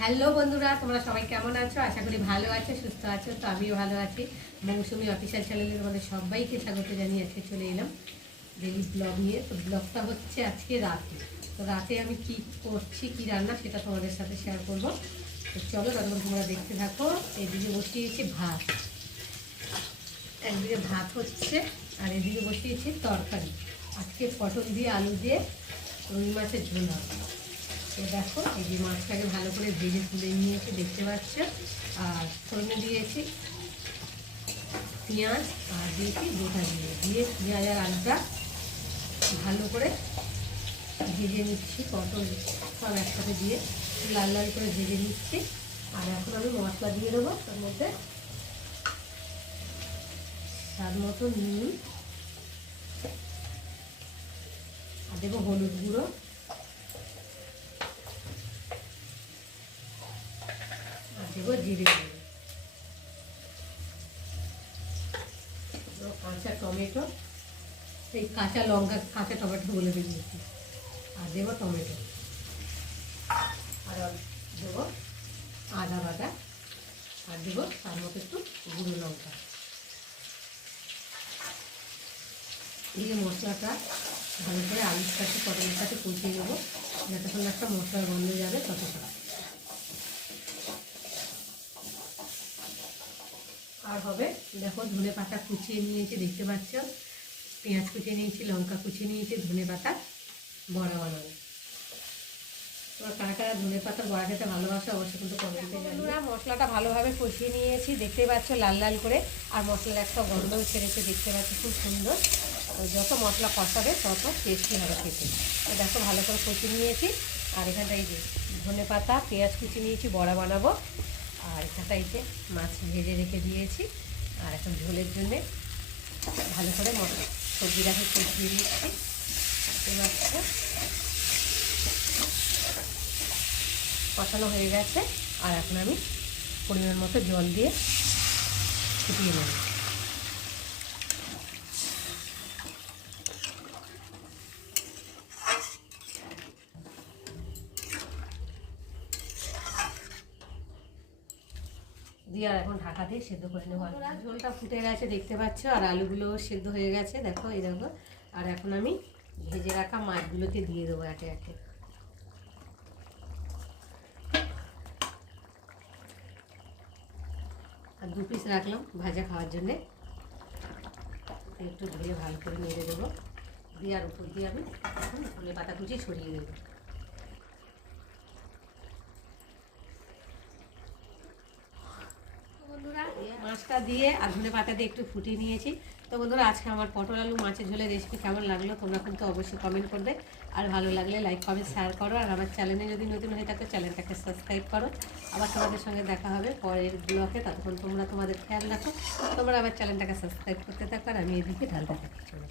Hello বন্ধুরা, তোমরা সবাই কেমন আছো? আশা করি ভালো আছো, সুস্থ আছো। তো আমিও ভালো আছি। মৌসুমি অফিসিয়াল চ্যানেলের মধ্যে সবাইকে স্বাগত জানিয়ে আজকে চলে এলাম ডেলি ব্লগ নিয়ে। তো ব্লগটা হচ্ছে আজকে রাতে। তো রাতে আমি কি করছি, কি রান্না, সেটা তোমাদের সাথে শেয়ার করবো। তো চলো, তখন তোমরা দেখতে থাকো। এদিকে বসিয়েছি ভাত, একদিকে ভাত হচ্ছে আর এদিকে বসিয়েছি তরকারি। আজকে পটল দিয়ে আলু দিয়ে রুই মাছের ঝোল হবে। তো দেখো, এই যে মাছটাকে ভালো করে ভেজে তুলে নিয়েছি, দেখতে পাচ্ছ। আর ফোড়নে দিয়েছি পেঁয়াজ আর দিয়েছি গোটা দিয়ে পেঁয়াজ আর আলুটা ভালো করে ভেজে নিচ্ছি। পটল সব একসাথে দিয়ে লাল লাল করে ভেজে নিচ্ছি। আর এখন আমি মশলা দিয়ে দেবো। তার মধ্যে স্বাদ মতো নুন, আর দেবো হলুদ গুঁড়ো, আর দেবো জিরে গুঁড়ো, কাঁচা টমেটো, এই কাঁচা লঙ্কা, কাঁচা টমেটো বলে দিয়েছি। আর দেবো টমেটো, আর দেবো আদা বাটা, আর দেবো তার মতো একটু গুঁড়ো লঙ্কা দিয়ে মশলাটা ভালো করে আলুর সাথে পটলের সাথে কষিয়ে নেবো, যতক্ষণ একটা মশলার গন্ধ যাবে ততক্ষণ। আর হবে দেখো, ধনে পাতা কুচিয়ে নিয়েছি, দেখতে পাচ্ছ। পেঁয়াজ কুচিয়ে নিয়েছি, লঙ্কা কুচিয়ে নিয়েছি, ধনে পাতা বড়া বানাবো। তোমার কারা কারা ধনে পাতা বড়া খেতে ভালোবাসো অবশ্যই কিন্তু কমেন্টে জানিও। মশলাটা ভালোভাবে কষিয়ে নিয়েছি, দেখতে পাচ্ছ লাল লাল করে। আর মশলার একটা গন্ধও ছেড়েছে, দেখতে পাচ্ছ খুব সুন্দর। যত মশলা কষাবে তত টেস্টি হবে খেতে। তো দেখো, ভালো করে কষিয়ে নিয়েছি। আর এখানটা এই যে ধনে পাতা পেঁয়াজ কুচি নিয়েছি, বড়া বানাবো। আর এখানটা এই যে মাছ ভেজে রেখে দিয়েছি। আর এখন ঝোলের জন্যে ভালো করে সবজিটাকে কষিয়ে নিচ্ছি। এবার কষানো হয়ে গেছে। আর এখন আমি পরিমাণ মতো জল দিয়ে ফুটিয়ে নেব। দিয়ে আর এখন ঢাকা দিয়ে সেদ্ধ করে নেবো। ঝোলটা ফুটে গেছে, দেখতে পাচ্ছ। আর আলুগুলো সেদ্ধ হয়ে গেছে, দেখো এই দেখো। আর এখন আমি ভেজে রাখা মাছগুলোকে দিয়ে দেবো একে একে। আর 2 পিস রাখলাম ভাজা খাওয়ার জন্যে। একটু ধুয়ে ভালো করে নেড়ে দেবো। দিয়ে আর উপর দিয়ে আমি এখন ধনে পাতা কুচি ছড়িয়ে দেবো। বন্ধুরা, মাছটা দিয়ে আর ধনে পাতা দিয়ে একটু ফুটিয়ে নিয়েছি। তো বন্ধুরা, আজকে আমার পটল আলু মাছের ঝোলের রেসিপি কেমন লাগলো তোমরা কিন্তু অবশ্যই কমেন্ট করবে। আর ভালো লাগলে লাইক কমেন্ট শেয়ার করো। আর আমার চ্যানেলে যদি নতুন হয়ে থাকে চ্যানেলটাকে সাবস্ক্রাইব করো। আবার তোমাদের সঙ্গে দেখা হবে পরের ব্লগে। ততক্ষণ তোমরা তোমাদের খেয়াল রাখো। তোমরা আবার চ্যানেলটাকে সাবস্ক্রাইব করতে থাকো আর আমি এদিকে ঢালতে থাকি। চলো।